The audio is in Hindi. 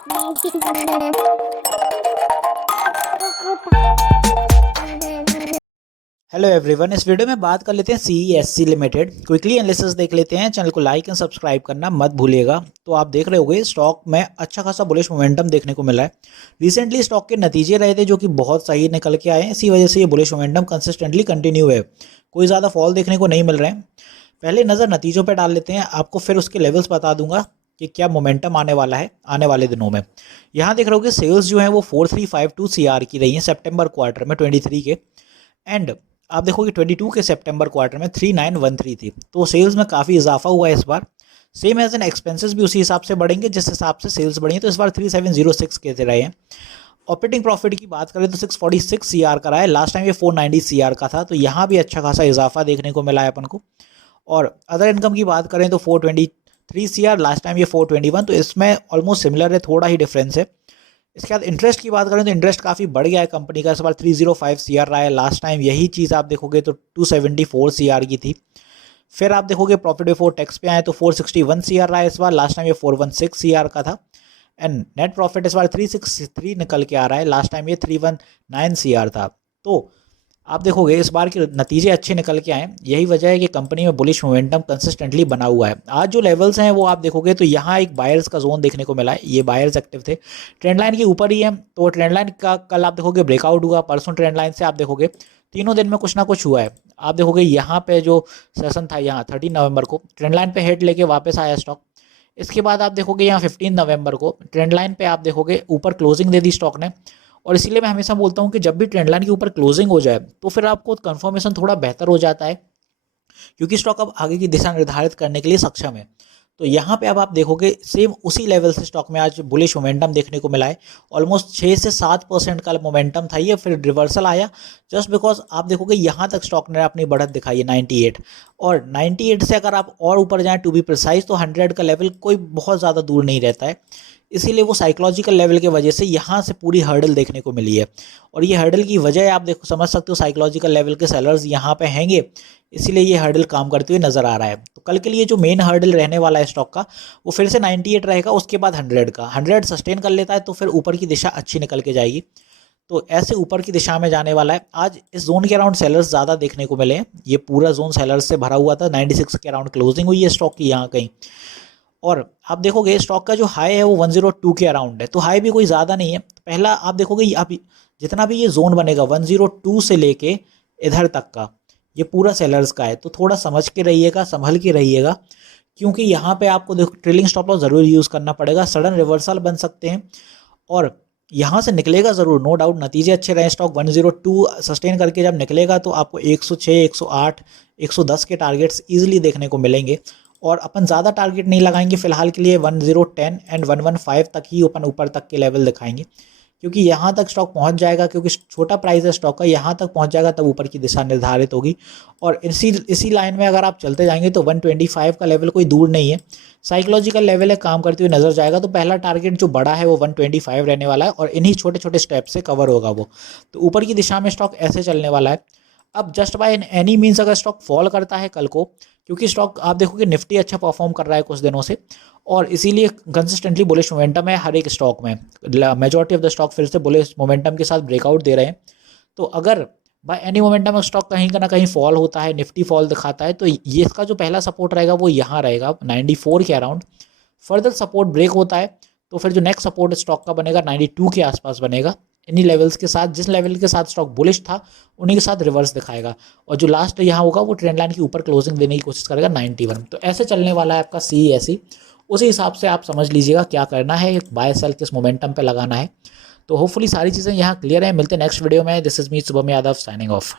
हेलो एवरीवन, इस वीडियो में बात कर लेते हैं CESC लिमिटेड। क्विकली एनालिसिस देख लेते हैं। चैनल को लाइक एंड सब्सक्राइब करना मत भूलिएगा। तो आप देख रहे होंगे स्टॉक में अच्छा खासा बुलिश मोमेंटम देखने को मिला है। रिसेंटली स्टॉक के नतीजे रहे थे जो कि बहुत सही निकल के आए हैं, इसी वजह से ये बुलिश मोमेंटम कंसिस्टेंटली कंटिन्यू है। कोई ज़्यादा फॉल देखने को नहीं मिल रहे हैं। पहले नज़र नतीजों पर डाल लेते हैं, आपको फिर उसके लेवल्स बता दूंगा कि क्या मोमेंटम आने वाला है आने वाले दिनों में। यहाँ देख रहे हो कि सेल्स जो है वो 4352 CR की रही है सितंबर क्वार्टर में 23 के, एंड आप देखोगे 22 के सितंबर क्वार्टर में 3913 थी। तो सेल्स में काफ़ी इजाफा हुआ है इस बार। सेम एज एन एक्सपेंसेस भी उसी हिसाब से बढ़ेंगे जिस हिसाब से सेल्स बढ़ी है। तो इस बार 3706 के रहे हैं। ऑपरेटिंग प्रॉफिट की बात करें तो 646 CR का रहा है। लास्ट टाइम ये 490 CR का था, तो यहाँ भी अच्छा खासा इजाफा देखने को मिला है अपन को। और अदर इनकम की बात करें तो 423 CR, लास्ट टाइम ये 421, तो इसमें ऑलमोस्ट सिमिलर है, थोड़ा ही डिफरेंस है। इसके बाद इंटरेस्ट की बात करें तो इंटरेस्ट काफ़ी बढ़ गया है कंपनी का। इस बार 305 CR रहा है। लास्ट टाइम यही चीज़ आप देखोगे तो 274 CR की थी। फिर आप देखोगे प्रॉफिट बिफोर टैक्स पे आए तो 461 CR रहा है इस बार। लास्ट टाइम ये 416 CR का था। एंड नेट प्रॉफिट इस बार 363 निकल के आ रहा है। लास्ट टाइम ये 319 CR था। तो आप देखोगे इस बार के नतीजे अच्छे निकल के आए। यही वजह है कि कंपनी में बुलिश मोमेंटम कंसिस्टेंटली बना हुआ है। आज जो लेवल्स हैं वो आप देखोगे तो यहाँ एक बायर्स का जोन देखने को मिला है। ये बायर्स एक्टिव थे, ट्रेंड लाइन के ऊपर ही है। तो ट्रेंड लाइन का कल आप देखोगे ब्रेकआउट हुआ। परसों ट्रेंड लाइन से आप देखोगे तीनों दिन में कुछ ना कुछ हुआ है। आप देखोगे यहाँ पे जो सेशन था यहाँ 13 नवंबर को ट्रेंड लाइन पे हेड लेके वापस आया स्टॉक। इसके बाद आप देखोगे यहाँ 15 नवंबर को ट्रेंड लाइन पे आप देखोगे ऊपर क्लोजिंग दे दी स्टॉक ने। और इसीलिए मैं हमेशा बोलता हूँ कि जब भी ट्रेंड लाइन के ऊपर क्लोजिंग हो जाए तो फिर आपको कंफर्मेशन थोड़ा बेहतर हो जाता है, क्योंकि स्टॉक अब आगे की दिशा निर्धारित करने के लिए सक्षम है। तो यहाँ पे अब आप देखोगे सेम उसी लेवल से स्टॉक में आज बुलिश मोमेंटम देखने को मिला है। ऑलमोस्ट 6 से 7% का मोमेंटम था ये, फिर रिवर्सल आया जस्ट बिकॉज आप देखोगे यहाँ तक स्टॉक ने अपनी बढ़त दिखाई है 98। और 98 से अगर आप और ऊपर जाएं टू बी प्रिसाइज तो 100 का लेवल कोई बहुत ज़्यादा दूर नहीं रहता है। इसीलिए वो साइकोलॉजिकल लेवल की वजह से यहाँ से पूरी हर्डल देखने को मिली है। और ये हर्डल की वजह आप देखो समझ सकते हो, साइकोलॉजिकल लेवल के सेलर्स यहाँ पे हैंगे, इसीलिए ये हर्डल काम करते हुए नजर आ रहा है। तो कल के लिए जो मेन हर्डल रहने वाला है स्टॉक का वो फिर से 98 रहेगा। उसके बाद 100 का 100 सस्टेन कर लेता है तो फिर ऊपर की दिशा अच्छी निकल के जाएगी। तो ऐसे ऊपर की दिशा में जाने वाला है। आज इस जोन के अराउंड सेलर्स ज़्यादा देखने को मिले हैं। ये पूरा जोन सेलर्स से भरा हुआ था। 96 के अराउंड क्लोजिंग हुई है स्टॉक की यहाँ कहीं। और आप देखोगे स्टॉक का जो हाई है वो 102 के अराउंड है, तो हाई भी कोई ज़्यादा नहीं है। पहला आप देखोगे आप जितना भी ये जोन बनेगा 102 से लेके इधर तक का ये पूरा सेलर्स का है। तो थोड़ा समझ के रहिएगा, संभल के रहिएगा, क्योंकि यहाँ पे आपको देखो ट्रेलिंग स्टॉप लॉस ज़रूर यूज़ करना पड़ेगा। सडन रिवर्सल बन सकते हैं और यहाँ से निकलेगा ज़रूर, नो डाउट। नतीजे अच्छे रहे, स्टॉक 102 सस्टेन करके जब निकलेगा तो आपको 106, 108, 110 के टारगेट्स ईजिली देखने को मिलेंगे। और अपन ज़्यादा टारगेट नहीं लगाएंगे फिलहाल के लिए। 1010 एंड 115 तक ही अपन ऊपर तक के लेवल दिखाएंगे, क्योंकि यहाँ तक स्टॉक पहुँच जाएगा, क्योंकि छोटा प्राइस है स्टॉक का, यहाँ तक पहुँच जाएगा तब ऊपर की दिशा निर्धारित होगी। और इसी लाइन में अगर आप चलते जाएंगे तो 125 का लेवल कोई दूर नहीं है, साइकोलॉजिकल लेवल है, काम करते हुए नजर जाएगा। तो पहला टारगेट जो बड़ा है वो 125 रहने वाला है और इन्हीं छोटे छोटे स्टेप से कवर होगा वो। तो ऊपर की दिशा में स्टॉक ऐसे चलने वाला है। अब जस्ट बाय एनी मीन्स अगर स्टॉक फॉल करता है कल को, क्योंकि स्टॉक आप देखोगे निफ्टी अच्छा परफॉर्म कर रहा है कुछ दिनों से और इसीलिए कंसिस्टेंटली बुलिश मोमेंटम है हर एक स्टॉक में। मेजॉरिटी ऑफ द स्टॉक फिर से बुलिश मोमेंटम के साथ ब्रेकआउट दे रहे हैं। तो अगर बाय एनी मोमेंटम स्टॉक कहीं ना कहीं फॉल होता है, निफ्टी फॉल दिखाता है, तो ये इसका जो पहला सपोर्ट रहेगा वो यहाँ रहेगा 94 के अराउंड। फर्दर सपोर्ट ब्रेक होता है तो फिर जो नेक्स्ट सपोर्ट स्टॉक का बनेगा 92 के आसपास बनेगा। इन्हीं लेवल्स के साथ, जिस लेवल के साथ स्टॉक बुलिश था उन्हीं के साथ रिवर्स दिखाएगा। और जो लास्ट यहाँ होगा वो ट्रेंड लाइन के ऊपर क्लोजिंग देने की कोशिश करेगा 91। तो ऐसे चलने वाला है आपका CESC। उसी हिसाब से आप समझ लीजिएगा क्या करना है, बाय सेल किस मोमेंटम पे लगाना है। तो होपफुली सारी चीज़ें यहाँ क्लियर है। मिलते हैं नेक्स्ट वीडियो में। This is me Shubham Yadav signing off.